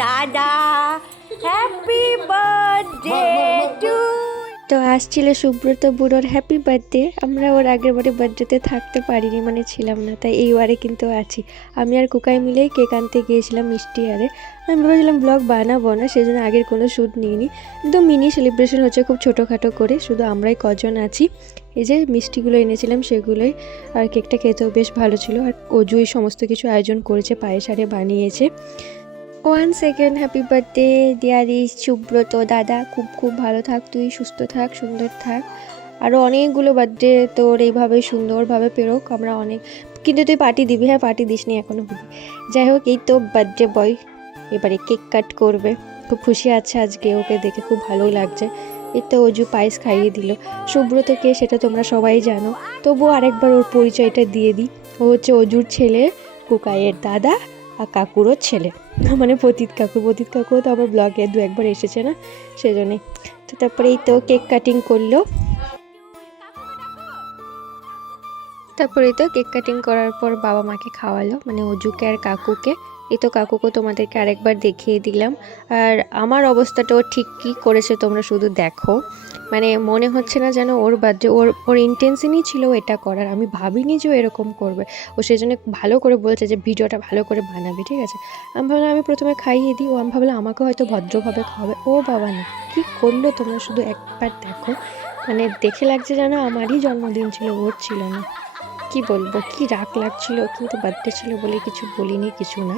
দাদা, happy birthday to. তো আসছিল সুব্রত বুড়োর হ্যাপি বার্থডে। আমরা ওর আগের বারে বার্থডেতে থাকতে পারিনি, মানে ছিলাম না, তাই এইবারে কিন্তু আছি। আমি আর কুকাই মিলেই কেক আনতে গিয়েছিলাম মিষ্টি আরে। আমি ভেবেছিলাম ব্লগ বানাবো না, সেজন্য আগের কোনো শ্যুট নিইনি। একদম মিনি সেলিব্রেশন হচ্ছে, খুব ছোটোখাটো করে, শুধু আমরাই কজন আছি। এই যে মিষ্টিগুলো এনেছিলাম সেগুলোই, আর কেকটা খেতেও বেশ ভালো ছিল। আর অজুই সমস্ত কিছু আয়োজন করেছে, পায়েস আরে বানিয়েছে। 1 second, happy birthday dairy Subrata দাদা, খুব খুব ভালো থাক, তুই সুস্থ থাক, সুন্দর থাক, আরও অনেকগুলো বার্থডে তোর এইভাবে সুন্দরভাবে পেরোক। আমরা অনেক, কিন্তু তুই পার্টি দিবি, হ্যাঁ পার্টি দিস নি এখনও দিবি। যাই হোক, এই তো বার্থডে বয় এবারে কেক কাট করবে, খুব খুশি আছে আজকে, ওকে দেখে খুব ভালোই লাগছে। এই তো অজু পায়েস খাইয়ে দিল। সুব্রত কে সেটা তোমরা সবাই জানো, তবুও আরেকবার ওর পরিচয়টা দিয়ে দিই। ও হচ্ছে অজুর ছেলে, কুকাইয়ের দাদা আর কাকুরও ছেলে, মানে পতিত কাকুও তো আমার ব্লগে 2-1বার এসেছে না, সেজন্যই। তো তারপরে এই তো কেক কাটিং করলো। তারপরে তো কেক কাটিং করার পর বাবা মাকে খাওয়ালো, মানে অজুকে আর কাকুকে। এই তো কাকুকে তোমাদেরকে আরেকবার দেখিয়ে দিলাম। আর আমার অবস্থাটাও ঠিক কী করেছে তোমরা শুধু দেখো, মানে মনে হচ্ছে না যেন ওর বার্থডে, ওর ইন্টেনশনই ছিল এটা করার। আমি ভাবিনি যে ও এরকম করবে। ও সেজন্য ভালো করে বলছে যে ভিডিওটা ভালো করে বানাবি, ঠিক আছে। আমি ভাবলাম আমি প্রথমে খাইয়ে দিই, ও আমি ভাবলাম আমাকে হয়তো ভদ্রভাবে খাওয়াবে। ও বাবা না, কী করলো তোমরা শুধু একবার দেখো, মানে দেখে লাগছে যেন আমারই জন্মদিন ছিল, ওর ছিল না। কি বলবো, কি রাগ লাগছিল, কিন্তু বার্থডে ছিল বলে কিছু বলিনি, কিছু না,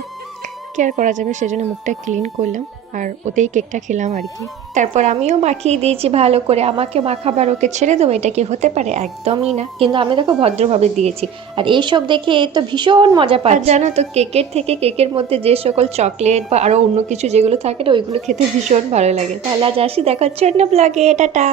কি আর করা যাবে। সেজন্য মুখটা ক্লিন করলাম আর ওতেই কেকটা খেলাম আর কি। তারপর আমিও মাখিয়ে দিয়েছি ভালো করে। আমাকে মাখাবার ওকে ছেড়ে দেবো, এটা কি হতে পারে? একদমই না। কিন্তু আমি দেখো ভদ্রভাবে দিয়েছি, আর এইসব দেখে এ তো ভীষণ মজা পায়। জানো তো, কেকের থেকে কেকের মধ্যে যে সকল চকলেট বা আরও অন্য কিছু যেগুলো থাকে না, ওইগুলো খেতে ভীষণ ভালো লাগে। তাহলে আজ আসি, দেখা হচ্ছে অন্য ব্লগে, টাটা।